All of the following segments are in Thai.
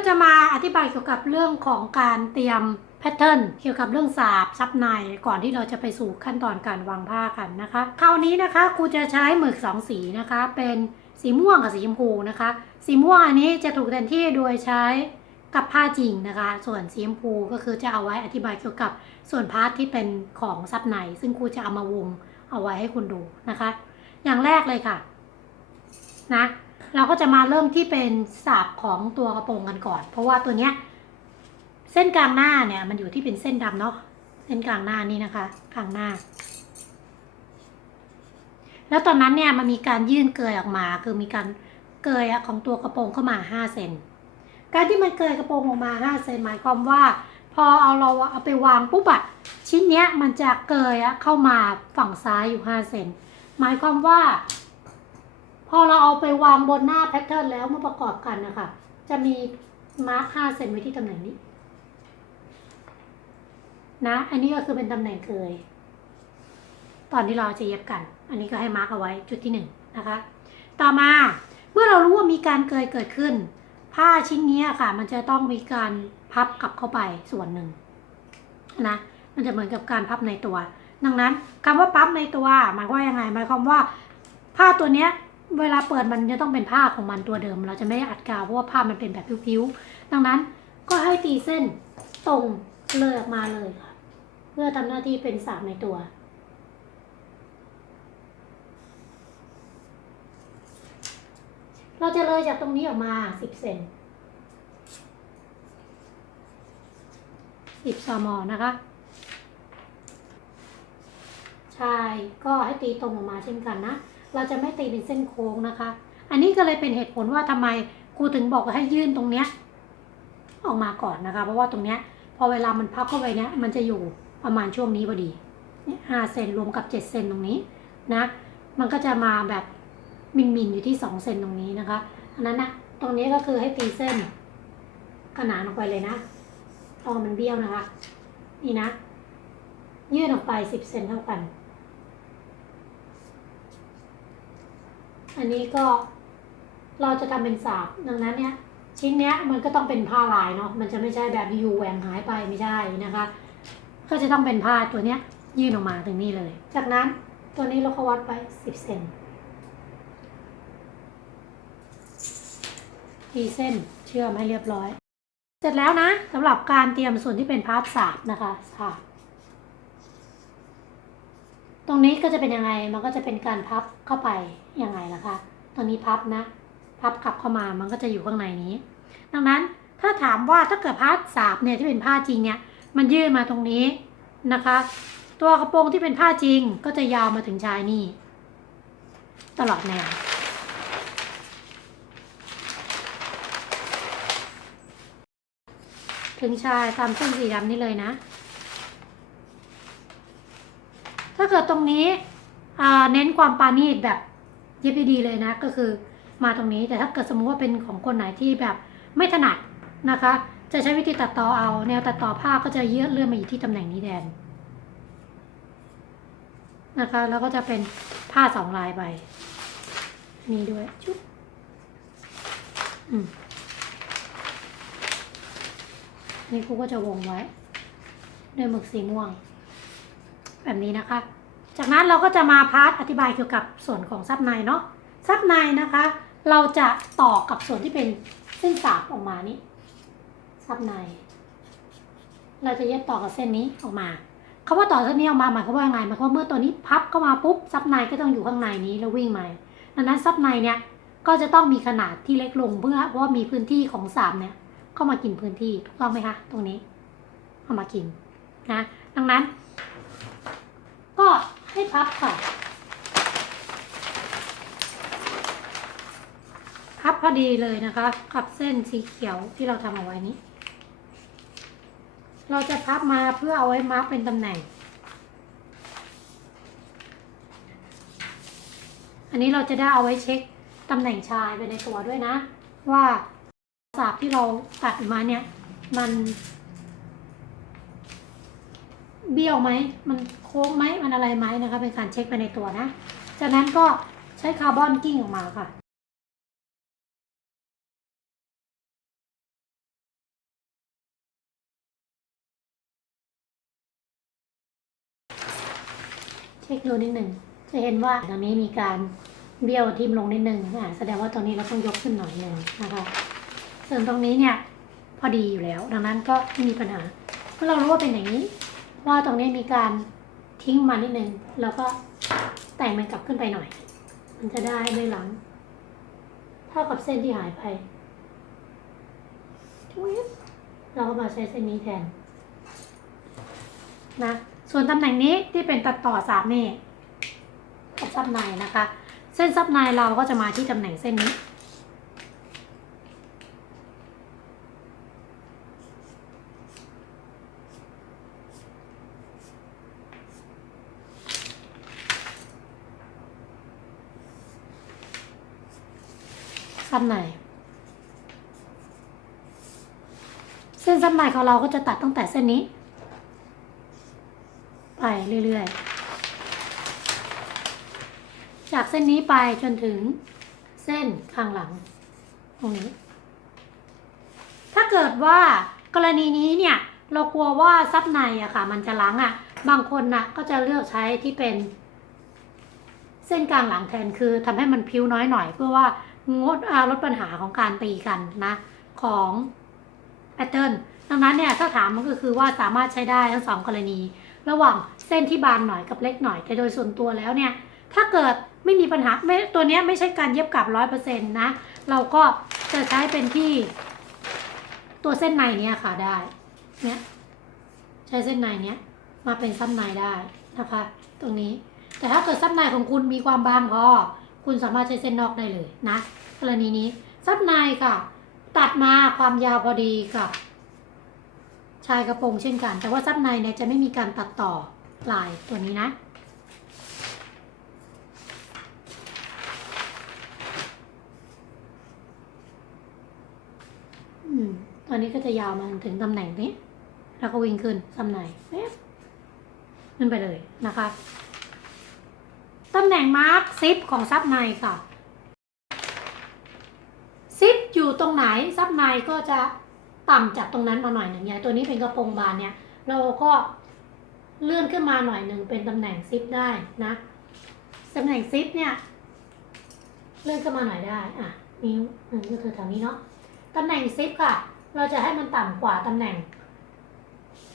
เราจะมาอธิบายเกี่ยวกับเรื่องของการเตรียมแพทเทิร์นเกี่ยวกับเรื่องสาบซับในก่อนที่เราจะไปสู่ขั้นตอนการวางผ้ากันนะคะ คราวนี้นะคะครูจะใช้หมึกสองสีนะคะ เป็นสีม่วงกับสีชมพูนะคะ สีม่วงอันนี้จะถูกแทนที่โดยใช้กับผ้าจริงนะคะ ส่วนสีชมพูก็คือจะเอาไว้อธิบายเกี่ยวกับส่วนพาร์ทที่เป็นของซับในซึ่งครูจะเอามาวงเอาไว้ให้คุณดูนะคะ อย่างแรกเลยค่ะ นะ เราก็จะมาเริ่มที่เป็นสาบของตัวกระโปรงกันก่อน เพราะว่าตัวเนี้ยเส้นกลางหน้าเนี่ยมันอยู่ที่เป็นเส้นดำเนาะเส้นกลางหน้านี่นะคะ กลางหน้า แล้วตอนนั้นเนี่ยมันมีการยื่นเกยออกมา คือมีการเกยอะของตัวกระโปรงเข้ามา5เซนการที่มันเกยกระโปรงออกมา5เซนหมายความว่า พอเอาเราเอาไปวางปุ๊บอะชิ้นเนี้ยมันจะเกยอะเข้ามาฝั่งซ้ายอยู่5เซนหมายความว่า พอเราเอาไปวางบนหน้าแพทเทิร์นแล้วมาประกอบกันนะคะ จะมีมาร์ค5เซนไว้ที่ตำแหน่งนี้ นะ อันนี้ก็คือเป็นตำแหน่งเคย ตอนที่เราจะเย็บกัน อันนี้ก็ให้มาร์กเอาไว้จุดที่หนึ่งนะคะ ต่อมาเมื่อเรารู้ว่ามีการเกยเกิดขึ้น ผ้าชิ้นนี้ค่ะ มันจะต้องมีการพับกลับเข้าไปส่วนหนึ่งนะ มันจะเหมือนกับการพับในตัว ดังนั้นคำว่าพับในตัวหมายว่ายังไงหมายความว่าผ้าตัวเนี้ย เวลาเปิดมันจะต้องเป็นผ้าของมันตัวเดิม เราจะไม่ได้อัดกาวเพราะว่าผ้ามันเป็นแบบพิ้วๆดังนั้นก็ให้ตีเส้นตรงเลยออกมาเลยค่ะ เพื่อทำหน้าที่เป็นสามในตัว เราจะเลยจากตรงนี้ออกมาสิบเซนสิบซมนะคะ ชายก็ให้ตีตรงออกมาเช่นกันนะ เราจะไม่ตีเป็นเส้นโค้งนะคะ อันนี้ก็เลยเป็นเหตุผลว่าทำไมครูถึงบอกให้ยื่นตรงเนี้ยออกมาก่อนนะคะ เพราะว่าตรงเนี้ยพอเวลามันพับเข้าไปเนี้ยมันจะอยู่ประมาณช่วงนี้พอดีนี่ห้าเซนรวมกับเจ็ดเซนตรงนี้นะ มันก็จะมาแบบมินมินๆอยู่ที่สองเซนตรงนี้นะคะ อันนั้นนะตรงนี้ก็คือให้ตีเส้นขนานออกไปเลยนะตอมันเบี้ยวนะคะ นี่นะ ยื่นออกไปสิบเซนเท่ากัน อันนี้ก็เราจะทำเป็นสาบดังนั้นเนี่ยชิ้นเนี้ยมันก็ต้องเป็นผ้าลายเนาะมันจะไม่ใช่แบบอยู่แหวงหายไปไม่ใช่นะคะ ก็จะต้องเป็นผ้าตัวเนี้ยยื่นออกมาถึงนี่เลย จากนั้นตัวนี้เราก็วัดไปสิบเซนทีเส้นเชื่อมให้เรียบร้อย เสร็จแล้วนะสำหรับการเตรียมส่วนที่เป็นพาร์ทสาบนะคะสาบตรงนี้ก็จะเป็นยังไงมันก็จะเป็นการพับเข้าไปยังไงล่ะคะตรงนี้พับนะ พับกลับเข้ามามันก็จะอยู่ข้างในนี้ ดังนั้นถ้าถามว่าถ้าเกิดผ้าสาบเนี่ยที่เป็นผ้าจริงเนี่ย มันยื่นมาตรงนี้นะคะ ตัวกระโปรงที่เป็นผ้าจริงก็จะยาวมาถึงชายนี่ ตลอดแนวถึงชายตามเส้นสีดำนี่เลยนะ ถ้าเกิดตรงนี้เน้นความปาณีตแบบ เย็บดีๆเลยนะ ก็คือมาตรงนี้แต่ถ้าเกิดสมมุติว่าเป็นของคนไหนที่แบบไม่ถนัดนะคะ จะใช้วิธีตัดต่อเอา แนวตัดต่อผ้าก็จะเยืดเลื่อนมาอยู่ที่ตำแหน่งนี้แทนนะคะ แล้วก็จะเป็นผ้าสองลายไปนี่ด้วยชุบนี่ครูก็จะวงไว้ด้วยหมึกสีม่วง แบบนี้นะคะ จากนั้นเราก็จะมาพาร์ทอธิบายเกี่ยวกับส่วนของซับในเนาะซับในนะคะ เราจะต่อกับส่วนที่เป็นเส้นสาบออกมานี้ซับใน เราจะเย็บต่อกับเส้นนี้ออกมาคาว่าต่อเส้นนี้ออกมาหมายความว่าไงหมายความว่าเมื่อตัวนี้พับเข้ามาปุ๊บซับในก็ต้องอยู่ข้างในนี้แล้ววิ่งมาดังนั้นซับในเนี่ยก็จะต้องมีขนาดที่เล็กลงเพื่อเพราะว่ามีพื้นที่ของสามเนี่ยเข้ามากินพื้นที่ถูกต้องไหมคะตรงนี้เข้ามากินนะดังนั้น ก็ ให้พับค่ะ พับพอดีเลยนะคะ กับเส้นสีเขียวที่เราทำเอาไว้นี้ เราจะพับมาเพื่อเอาไว้มาร์กเป็นตำแหน่ง อันนี้เราจะได้เอาไว้เช็คตำแหน่งชายไปในตัวด้วยนะ ว่าสาบที่เราตัดมาเนี่ย มัน เบี้ยวไหม มันโค้งไหม มันอะไรไหมนะคะ เป็นการเช็คไปในตัวนะ จากนั้นก็ใช้คาร์บอนกิ้งออกมาค่ะเช็คดูนิดหนึ่งจะเห็นว่าตรงนี้มีการเบี้ยวทิ่มลงนิดหนึ่งอ่แสดงว่าตรงนี้เราต้องยกขึ้นหน่อยหนึ่งนะคะส่วนตรงนี้เนี่ยพอดีอยู่แล้ว ดังนั้นก็ไม่มีปัญหาเมื่อเรารู้ว่าเป็นอย่างนี้ ว่าตรงนี้มีการทิ้งมานิดนึงแล้วก็แต่งมันกลับขึ้นไปหน่อย มันจะได้ไม่หลัง เท่ากับเส้นที่หายไปเราก็มาใช้เส้นนี้แทนนะส่วนตำแหน่งนี้ที่เป็นตัดต่อสามเมตรซับในนะคะ เส้นซับในเราก็จะมาที่ตำแหน่งเส้นนี้ ซับในเส้นซับในของเราก็จะตัดตั้งแต่เส้นนี้ ไปเรื่อยๆ จากเส้นนี้ไปจนถึงเส้นข้างหลังตรงนี้ ถ้าเกิดว่ากรณีนี้เนี่ย เรากลัวว่าซับในอะค่ะ มันจะล้างอะบางคนน่ะก็จะเลือกใช้ที่เป็น เส้นกลางหลังแทนคือทำให้มันพิ้วน้อยหน่อย เพื่อว่า งดลดปัญหาของการตีกันนะของแพทเทิร์นดังนั้นเนี่ยถ้าถามมันก็คือว่าสามารถใช้ได้ทั้งสองกรณี ระหว่างเส้นที่บานหน่อยกับเล็กหน่อยแต่โดยส่วนตัวแล้วเนี่ยถ้าเกิดไม่มีปัญหาไม่ตัวเนี้ยไม่ใช่การเย็บกลับร้อยเปอร์เซ็นต์นะ เราก็จะใช้เป็นที่ตัวเส้นในเนี่ยค่ะได้เนี่ยใช้เส้นในเนี้ยมาเป็นซับในได้นะคะ ตรงนี้ แต่ถ้าเกิดซับในของคุณมีความบางพอ คุณสามารถใช้เส้นนอกได้เลยนะ กรณีนี้ซับในค่ะ ตัดมาความยาวพอดีกับ ชายกระโปรงเช่นกัน แต่ว่าซับในเนี่ยจะไม่มีการตัดต่อลายตัวนี้นะอืมตอนนี้ก็จะยาวมาถึงตำแหน่งนี้ แล้วก็วิ่งขึ้นซับในเอ๊ะขึ้นไปเลยนะคะ ตำแหน่งมาร์คซิปของซับในค่ะซิปอยู่ตรงไหนซับในก็จะต่ำจากตรงนั้นมาหน่อยหนึ่งอย่างตัวนี้เป็นกระโปรงบานเนี่ย เราก็เลื่อนขึ้นมาหน่อยหนึ่งเป็นตำแหน่งซิปได้นะตำแหน่งซิปเนี่ย เลื่อนขึ้นมาหน่อยได้อะนิ้วหนึ่งก็คือแถวนี้เนาะตำแหน่งซิปค่ะ เราจะให้มันต่ำกว่าตำแหน่ง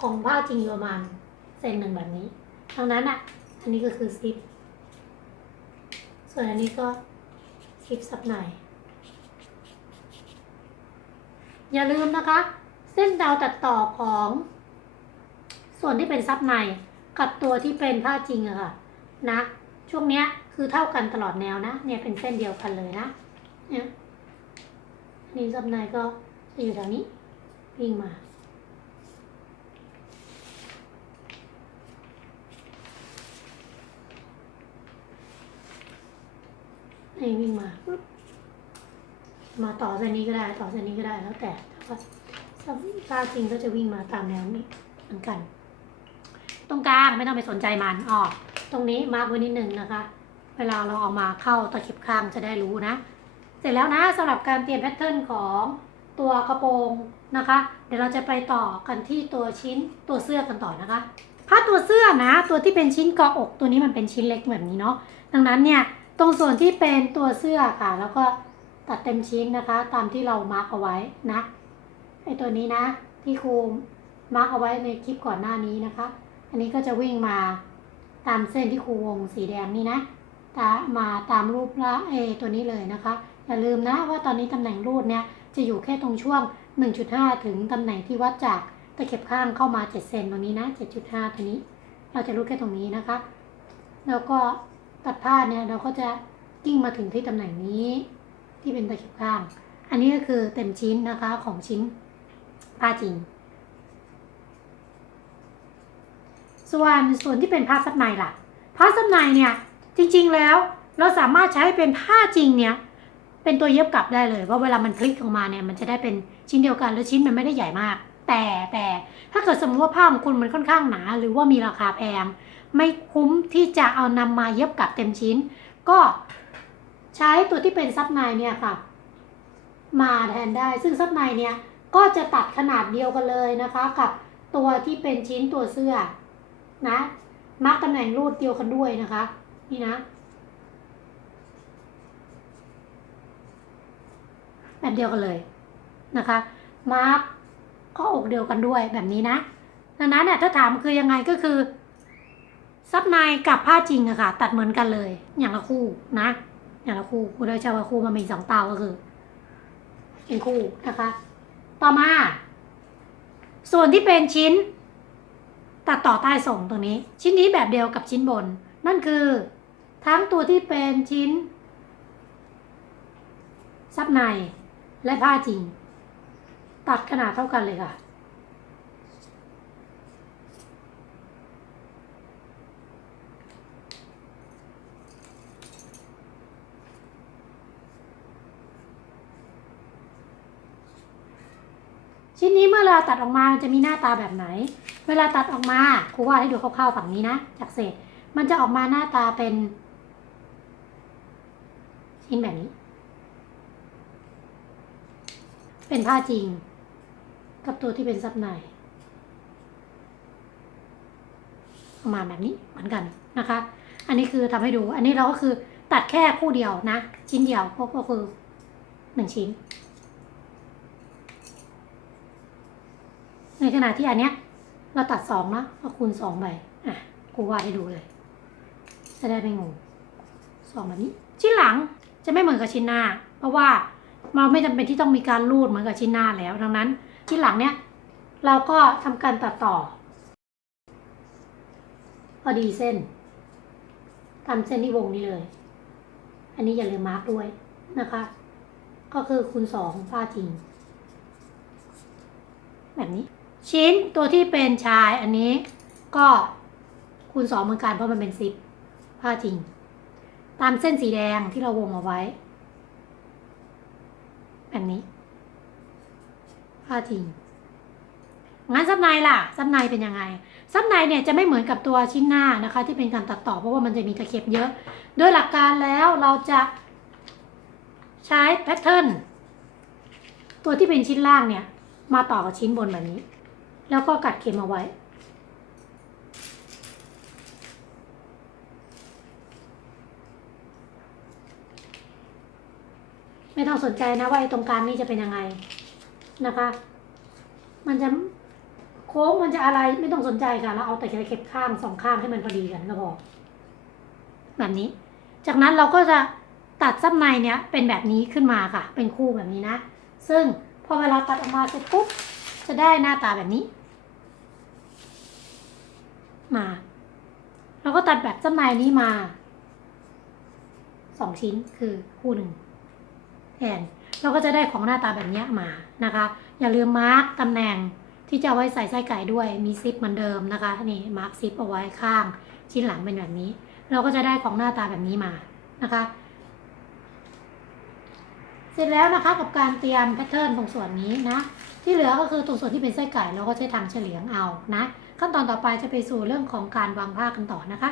ของผ้าจริงอยู่ประมาณเซนหนึ่งแบบนี้ดังนั้นอะ อันนี้ก็คือซิป ส่วนอันนี้ก็คลิปซับในอย่าลืมนะคะ เส้นดาวตัดต่อของ ส่วนที่เป็นซับใน กับตัวที่เป็นผ้าจริงอะค่ะ นะ ช่วงเนี้ยคือเท่ากันตลอดแนวนะ เนี่ยเป็นเส้นเดียวกันเลยนะเนี่ยนี่ซับในก็จะอยู่แถวนี้วิ่งมา ให้วิ่งมาปุ๊บมาต่อเส้นนี้ก็ได้ ต่อเส้นนี้ก็ได้แล้วแต่แต่ว่าถ้าถ้าจริงก็จะวิ่งมาตามแนวนี้เหมือนกัน ตรงกลางไม่ต้องไปสนใจมันออกตรงนี้มาร์กไว้นิดหนึ่งนะคะ เวลาเราเอามาเข้าตะเข็บข้างจะได้รู้นะ เสร็จแล้วนะสำหรับการเตรียมแพทเทิร์นของตัวกระโปรงนะคะ เดี๋ยวเราจะไปต่อกันที่ตัวชิ้นตัวเสื้อกันต่อนะคะผ้าตัวเสื้อนะ ตัวที่เป็นชิ้นเกาะอกตัวนี้มันเป็นชิ้นเล็กแบบนี้เนาะดังนั้นเนี่ย ตรงส่วนที่เป็นตัวเสื้อค่ะ แล้วก็ตัดเต็มชิ้นนะคะ ตามที่เรามาร์กเอาไว้นะไอตัวนี้นะ ที่ครูมาร์กเอาไว้ในคลิปก่อนหน้านี้นะคะ อันนี้ก็จะวิ่งมาตามเส้นที่ครูวงสีแดงนี่นะตามาตามรูปละเอตัวนี้เลยนะคะ อย่าลืมนะว่าตอนนี้ตำแหน่งรูดเนี่ยจะอยู่แค่ตรงช่วง 1.5 ถึงตำแหน่งที่วัดจากตะเข็บข้างเข้ามา 7 เซนตรงนี้นะ 7.5 ตัวนี้ เราจะรูดแค่ตรงนี้นะคะ แล้วก็ ตัดผ้าเนี่ยเราก็จะกิ้งมาถึงที่ตำแหน่งนี้ที่เป็นตะเข็บข้าง อันนี้ก็คือเต็มชิ้นนะคะของชิ้นผ้าจริง ส่วนส่วนที่เป็นผ้าซับในล่ะ ผ้าซับในเนี่ยจริงๆแล้วเราสามารถใช้เป็นผ้าจริงเนี่ยเป็นตัวเย็บกลับได้เลยว่าเวลามันพลิกออกมาเนี่ยมันจะได้เป็นชิ้นเดียวกันแล้วชิ้นมันไม่ได้ใหญ่มาก แต่แต่ถ้าเกิดสมมติว่าผ้าของคุณมันค่อนข้างหนา หรือว่ามีราคาแพง ไม่คุ้มที่จะเอานำมาเย็บกลับเต็มชิ้น ก็ใช้ตัวที่เป็นซับในเนี่ยค่ะ มาแทนได้ ซึ่งซับในเนี่ยก็จะตัดขนาดเดียวกันเลยนะคะ กับตัวที่เป็นชิ้นตัวเสื้อนะมาร์กตำแหน่งรูดเดียวกันด้วยนะคะ นี่นะ แบบเดียวกันเลยนะคะ มาร์ก ก็อกเดียวกันด้วยแบบนี้นะดังนั้นเนี่ยถ้าถามคือยังไงก็คือ ซับในกับผ้าจริงอะค่ะ ตัดเหมือนกันเลย อย่างละคู่นะ อย่างละคู่คุณได้ใช้ว่าคู่มันมีสองเตาก็คือเป็นคู่นะคะ ต่อมา ส่วนที่เป็นชิ้น ตัดต่อใต้ส่งตรงนี้ ชิ้นนี้แบบเดียวกับชิ้นบน นั่นคือ ทั้งตัวที่เป็นชิ้น ซับในและผ้าจริง ตัดขนาดเท่ากันเลยค่ะ ชิ้นนี้เมื่อเราตัดออกมามันจะมีหน้าตาแบบไหน เวลาตัดออกมาครูวาดให้ดูคร่าวๆฝั่งนี้นะ จากเศษ มันจะออกมาหน้าตาเป็น ชิ้นแบบนี้ เป็นผ้าจริง กับตัวที่เป็นซับในมาแบบนี้เหมือนกันนะคะ อันนี้คือทำให้ดู อันนี้เราก็คือตัดแค่คู่เดียวนะ ชิ้นเดียวก็คือหนึ่งชิ้น ในขณะที่อันเนี้ย เราตัดสองนะก็คูณสองไปอะครูวาดให้ดูเลย จะได้ไม่งงสองแบบนี้ ชิ้นหลังจะไม่เหมือนกับชิ้นหน้า เพราะว่าเราไม่จำเป็นที่ต้องมีการรูดเหมือนกับชิ้นหน้าแล้ว ดังนั้น ชิ้นหลังเนี้ยเราก็ทำการตัดต่อ พอดีเส้นทำเส้นที่วงนี้เลย อันนี้อย่าลืมมาร์กด้วยนะคะ ก็คือคูณสองผ้าจริง แบบนี้ ชิ้นตัวที่เป็นชายอันนี้ก็คูณสองเหมือนกันเพราะมันเป็นซิปผ้าจริง ตามเส้นสีแดงที่เราวงเอาไว้ แบบนี้ ผ้าจริงงั้นซับในล่ะซับในเป็นยังไงซับในเนี่ยจะไม่เหมือนกับตัวชิ้นหน้านะคะ ที่เป็นการตัดต่อเพราะว่ามันจะมีตะเข็บเยอะ โดยหลักการแล้วเราจะใช้แพทเทิร์นตัวที่เป็นชิ้นล่างเนี่ย มาต่อกับชิ้นบนแบบนี้ แล้วก็กัดเข็มเอาไว้ ไม่ต้องสนใจนะว่าไอ้ตรงกลางนี่จะเป็นยังไง นะคะ มันจะโค้งมันจะอะไรไม่ต้องสนใจค่ะ เราเอาแต่เข็บข้างสองข้างให้มันพอดีกันก็พอ แบบนี้ จากนั้นเราก็จะตัดซับในเนี้ยเป็นแบบนี้ขึ้นมาค่ะ เป็นคู่แบบนี้นะ ซึ่งพอเวลาตัดออกมาเสร็จปุ๊บจะได้หน้าตาแบบนี้ มาเราก็ตัดแบบซับในนี้มาสองชิ้นคือคู่หนึ่งแทน เราก็จะได้ของหน้าตาแบบนี้มานะคะ อย่าลืมมาร์กตำแหน่งที่จะไว้ใส่ไส้ไก่ด้วยมีซิปเหมือนเดิมนะคะนี่มาร์กซิปเอาไว้ข้างชิ้นหลังเป็นแบบนี้ เราก็จะได้ของหน้าตาแบบนี้มานะคะ เสร็จแล้วนะคะกับการเตรียมแพทเทิร์นตรงส่วนนี้นะ ที่เหลือก็คือตรงส่วนที่เป็นไส้ไก่เราก็ใช้ทางเฉลียงเอานะ ขั้นตอนต่อไปจะไปสู่เรื่องของการวางผ้ากันต่อนะคะ